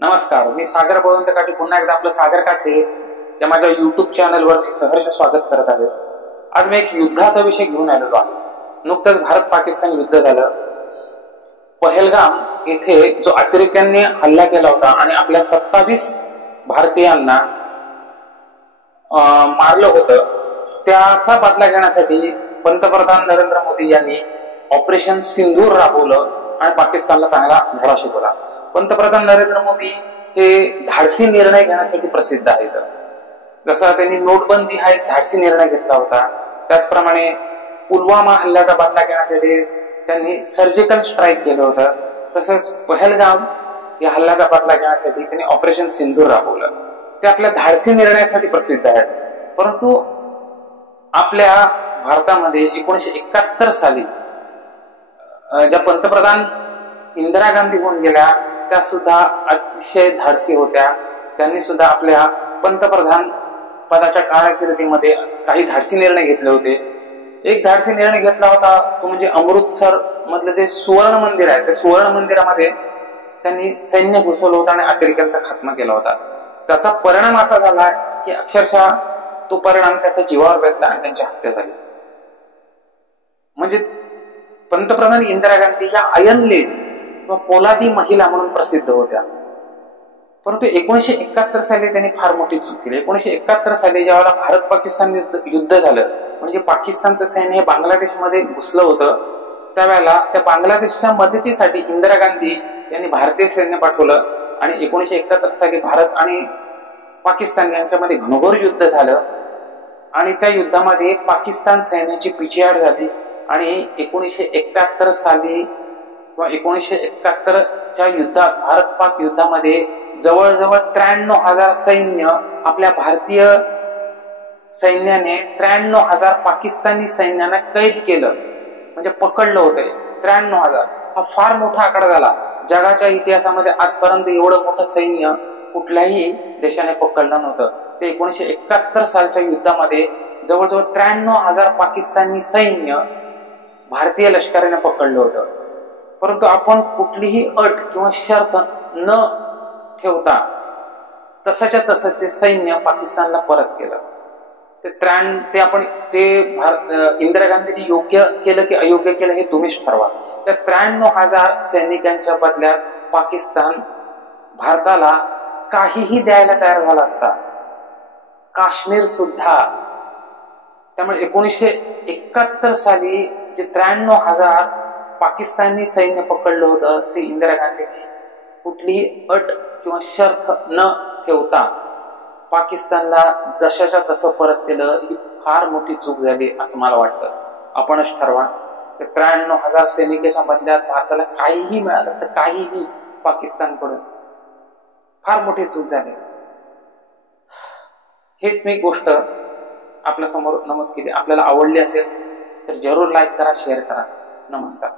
नमस्कार, मी सागर बळवंत काठी पुन्हा एकदा आपलं सागर काठे या माझ्या युट्यूब चॅनलवर मी सहर्ष स्वागत करत आहे। आज मी एक युद्धाचा विषय घेऊन आलेलो आहे। नुकतंच भारत पाकिस्तान युद्ध झालं। पहलगाम येथे जो अतिरेक्यांनी हल्ला केला होता आणि आपल्या 27 भारतीयांना मारलं होतं, त्याचा बदला घेण्यासाठी पंतप्रधान नरेंद्र मोदी यांनी ऑपरेशन सिंदूर राबवलं आणि पाकिस्तानला चांगला धडा शिकवला। पंतप्रधान नरेंद्र मोदी हे धाडसी निर्णय घेण्यासाठी प्रसिद्ध आहेत। जसा त्यांनी नोटबंदी हा एक धाडसी निर्णय घेतला होता, त्याचप्रमाणे पुलवामा हल्ल्याचा बदला घेण्यासाठी त्यांनी सर्जिकल स्ट्राईक केलं होतं। तसंच पहलगाम या हल्ल्याचा बदला घेण्यासाठी त्यांनी ऑपरेशन सिंदूर राबवलं। ते आपल्या धाडसी निर्णयासाठी प्रसिद्ध आहेत। परंतु आपल्या भारतामध्ये 1971 साली ज्या पंतप्रधान इंदिरा गांधी होऊन गेल्या, त्या सुद्धा अतिशय धाडसी होत्या। त्यांनी सुद्धा आपल्या पंतप्रधान पदाच्या कारकिर्दीमध्ये काही धाडसी निर्णय घेतले होते। एक धाडसी निर्णय घेतला होता तो म्हणजे अमृतसर मधलं जे सुवर्ण मंदिर आहे, त्या सुवर्ण मंदिरामध्ये त्यांनी सैन्य घुसवलं होतं आणि अतिरेक्यांचा खात्मा केला होता। त्याचा परिणाम असा झाला की अक्षरशः तो परिणाम त्याच्या जीवावर बेतला आणि त्यांची हत्या झाली। म्हणजे पंतप्रधान इंदिरा गांधी या आयर्न लेडी किंवा पोलादी महिला म्हणून प्रसिद्ध होत्या। परंतु 1971 साली त्यांनी फार मोठी चूक केली। 1971 साली ज्यावेळेला भारत पाकिस्तान युद्ध झालं, म्हणजे पाकिस्तानचं सैन्य बांगलादेशमध्ये घुसलं होतं, त्यावेळेला त्या बांगलादेशच्या मदतीसाठी इंदिरा गांधी यांनी भारतीय सैन्य पाठवलं आणि 1971 साली भारत आणि पाकिस्तान यांच्यामध्ये घनघोर युद्ध झालं आणि त्या युद्धामध्ये पाकिस्तान सैन्याची पिछेहाट झाली आणि 1971 साली किंवा 1971च्या युद्धात भारत पाक युद्धामध्ये जवळजवळ 93,000 सैन्य आपल्या भारतीय सैन्याने 93,000 पाकिस्तानी सैन्यांना कैद केलं, म्हणजे पकडलं होतं। 93,000 हा फार मोठा आकडा झाला। जगाच्या इतिहासामध्ये आजपर्यंत एवढं मोठं सैन्य कुठल्याही देशाने पकडलं नव्हतं। ते 1971 सालच्या युद्धामध्ये जवळजवळ 93,000 पाकिस्तानी सैन्य भारतीय लष्कराने पकडलं होतं। परंतु आपण कुठलीही अट किंवा शर्त न ठेवता तसंच्या तसं ते सैन्य पाकिस्तानला परत केलं। इंदिरा गांधींनी योग्य केलं की अयोग्य केलं हे तुम्हीच ठरवा। त्या 93,000 सैनिकांच्या बदल्यात पाकिस्तान भारताला काहीही द्यायला तयार झाला असता, काश्मीर सुद्धा। त्यामुळे 1971 साली जे 93,000 पाकिस्तानी सैन्य पकडलं होतं, ते इंदिरा गांधींनी कुठलीही अट किंवा शर्त न ठेवता पाकिस्तानला जशाच्या तसं परत केलं। ही फार मोठी चूक झाली असं मला वाटतं। आपणच ठरवा, 93,000 सैनिकांच्या बदल्यात भारताला काहीही मिळालं तर काहीही पाकिस्तानकडून, फार मोठी चूक झाली। हेच मी गोष्ट आपल्या समोर नमूद केली। आपल्याला आवडली असेल तर जरूर लाईक करा, शेअर करा। नमस्कार।